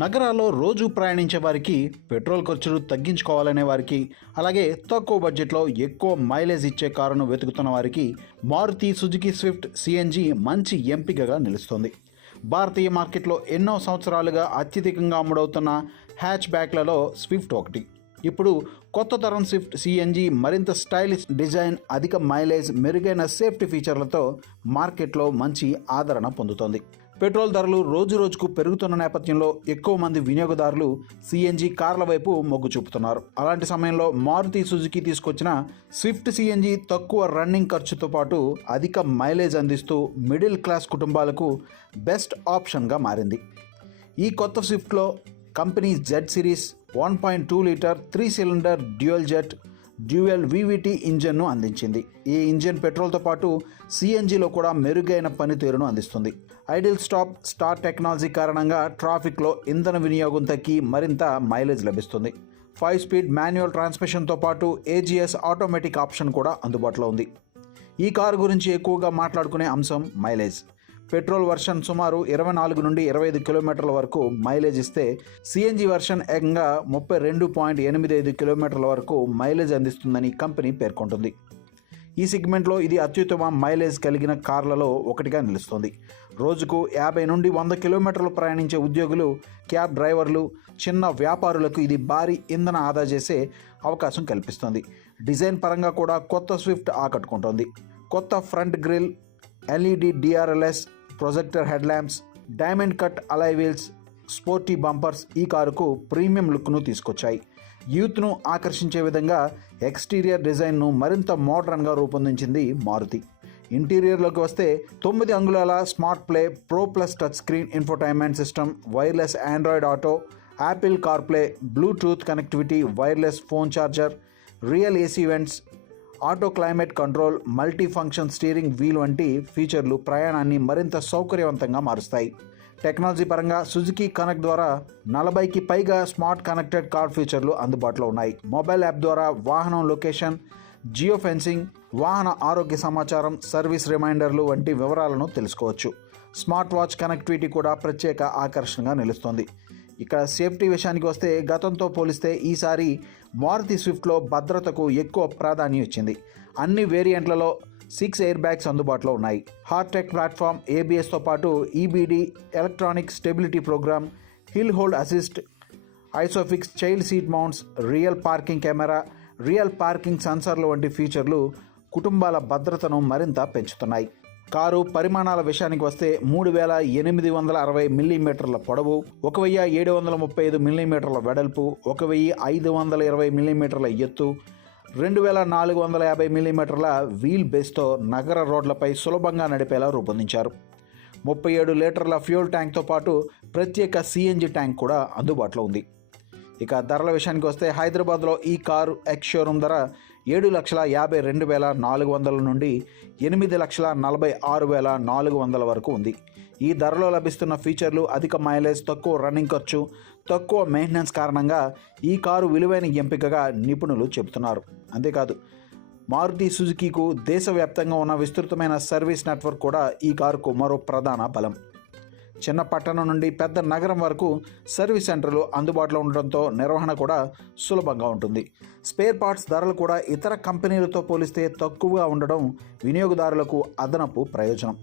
నగరాల్లో రోజు ప్రయాణించే వారికి, పెట్రోల్ ఖర్చులు తగ్గించుకోవాలనే వారికి, అలాగే తక్కువ బడ్జెట్లో ఎక్కువ మైలేజ్ ఇచ్చే కారును వెతుకుతున్న వారికి మారుతి సుజుకి స్విఫ్ట్ సిఎన్జి మంచి ఎంపికగా నిలుస్తుంది. భారతీయ మార్కెట్లో ఎన్నో సంవత్సరాలుగా అత్యధికంగా అమ్ముడవుతున్న హ్యాచ్ బ్యాక్లలో స్విఫ్ట్ ఒకటి. ఇప్పుడు కొత్త తరం స్విఫ్ట్ సిఎన్జి మరింత స్టైలిష్ డిజైన్, అధిక మైలేజ్, మెరుగైన సేఫ్టీ ఫీచర్లతో మార్కెట్లో మంచి ఆదరణ పొందుతోంది. పెట్రోల్ ధరలు రోజుకు పెరుగుతున్న నేపథ్యంలో ఎక్కువ మంది వినియోగదారులు సిఎన్జి కార్ల వైపు మొగ్గు చూపుతున్నారు. అలాంటి సమయంలో మారుతి సుజుకి తీసుకొచ్చిన స్విఫ్ట్ సిఎన్జి తక్కువ రన్నింగ్ ఖర్చుతో పాటు అధిక మైలేజ్ అందిస్తూ మిడిల్ క్లాస్ కుటుంబాలకు బెస్ట్ ఆప్షన్గా మారింది. ఈ కొత్త స్విఫ్ట్లో company Z series 1.2 litre 3 cylinder dual VVT ఇంజన్ను అందించింది. ఈ ఇంజన్ పెట్రోల్తో పాటు సిఎన్జిలో కూడా మెరుగైన పనితీరును అందిస్తుంది. ఐడిల్ స్టార్ట్ టెక్నాలజీ కారణంగా ట్రాఫిక్లో ఇంధన వినియోగం తగ్గి మరింత మైలేజ్ లభిస్తుంది. 5 స్పీడ్ మాన్యువల్ ట్రాన్స్మిషన్తో పాటు ఏజిఎస్ ఆటోమేటిక్ ఆప్షన్ కూడా అందుబాటులో ఉంది. ఈ కారు గురించి ఎక్కువగా మాట్లాడుకునే అంశం మైలేజ్. పెట్రోల్ వర్షన్ సుమారు 24 నుండి 25 కిలోమీటర్ల వరకు మైలేజ్ ఇస్తే సిఎన్జి వర్షన్ ఏకంగా 32.85 కిలోమీటర్ల వరకు మైలేజ్ అందిస్తుందని కంపెనీ పేర్కొంటుంది. ఈ సెగ్మెంట్లో ఇది అత్యుత్తమ మైలేజ్ కలిగిన కార్లలో ఒకటిగా నిలుస్తుంది. రోజుకు 50 నుండి 100 కిలోమీటర్లు ప్రయాణించే ఉద్యోగులు, క్యాబ్ డ్రైవర్లు, చిన్న వ్యాపారులకు ఇది భారీ ఇంధన ఆదా చేసే అవకాశం కల్పిస్తుంది. డిజైన్ పరంగా కూడా కొత్త స్విఫ్ట్ ఆకట్టుకుంటోంది. కొత్త front grille, LED DRLs, projector head lamps, diamond cut alloy wheels, sporty bumpers ఈ కారుకు ప్రీమియం లుక్ను తీసుకొచ్చాయి. యూత్ను ఆకర్షించే విధంగా ఎక్స్టీరియర్ డిజైన్ను మరింత మోడర్న్గా రూపొందించింది మారుతి. ఇంటీరియర్లోకి వస్తే 9 అంగుళాల smart play, pro plus touch screen infotainment system, wireless Android Auto, Apple CarPlay, Bluetooth connectivity, wireless phone charger, rear AC vents, auto climate control, multi function steering wheel వంటి ఫీచర్లు ప్రయాణాన్ని మరింత సౌకర్యవంతంగా మారుస్తాయి. టెక్నాలజీ పరంగా సుజుకి కనెక్ట్ ద్వారా 40కి పైగా smart connected car ఫీచర్లు అందుబాటులో ఉన్నాయి. మొబైల్ యాప్ ద్వారా వాహనం లొకేషన్, జియో ఫెన్సింగ్, వాహన ఆరోగ్య సమాచారం, సర్వీస్ రిమైండర్లు వంటి వివరాలను తెలుసుకోవచ్చు. స్మార్ట్ వాచ్ కనెక్టివిటీ కూడా ప్రత్యేక ఆకర్షణగా నిలుస్తోంది. ఇక సేఫ్టీ విషయానికి వస్తే గతంతో పోలిస్తే ఈసారి మారుతి స్విఫ్ట్లో భద్రతకు ఎక్కువ ప్రాధాన్యం ఇచ్చింది. అన్ని వేరియంట్లలో 6 ఎయిర్ బ్యాగ్స్ అందుబాటులో ఉన్నాయి. హార్టెక్ ప్లాట్ఫామ్, ఏబిఎస్తో పాటు EBD, electronic stability program, hill hold assist, ISOFIX child seat mounts, rear parking camera, rear parking సెన్సార్లు వంటి ఫీచర్లు కుటుంబాల భద్రతను మరింత పెంచుతున్నాయి. కారు పరిమాణాల విషయానికి వస్తే 3860 మిల్లీమీటర్ల పొడవు, 1735 మిల్లీమీటర్ల వెడల్పు, 1520 మిల్లీమీటర్ల ఎత్తు, 2450 మిల్లీమీటర్ల వీల్ బేస్తో నగర రోడ్లపై సులభంగా నడిపేలా రూపొందించారు. 37 లీటర్ల ఫ్యూయల్ ట్యాంక్తో పాటు ప్రత్యేక సిఎన్జి ట్యాంక్ కూడా అందుబాటులో ఉంది. ఇక ధరల విషయానికి వస్తే హైదరాబాద్లో ఈ కారు ఎక్స్ షోరూమ్ ధర 7,52,400 నుండి 8,46,400 వరకు ఉంది. ఈ ధరలో లభిస్తున్న ఫీచర్లు, అధిక మైలేజ్, తక్కువ రన్నింగ్ ఖర్చు, తక్కువ మెయింటెనెన్స్ కారణంగా ఈ కారు విలువైన ఎంపికగా నిపుణులు చెబుతున్నారు. అంతేకాదు మారుతి సుజుకీకు దేశవ్యాప్తంగా ఉన్న విస్తృతమైన సర్వీస్ నెట్వర్క్ కూడా ఈ కారుకు మరో ప్రధాన బలం. చిన్న పట్టణం నుండి పెద్ద నగరం వరకు సర్వీస్ సెంటర్లు అందుబాటులో ఉండడంతో నిర్వహణ కూడా సులభంగా ఉంటుంది. స్పేర్ పార్ట్స్ ధరలు కూడా ఇతర కంపెనీలతో పోలిస్తే తక్కువగా ఉండడం వినియోగదారులకు అదనపు ప్రయోజనం.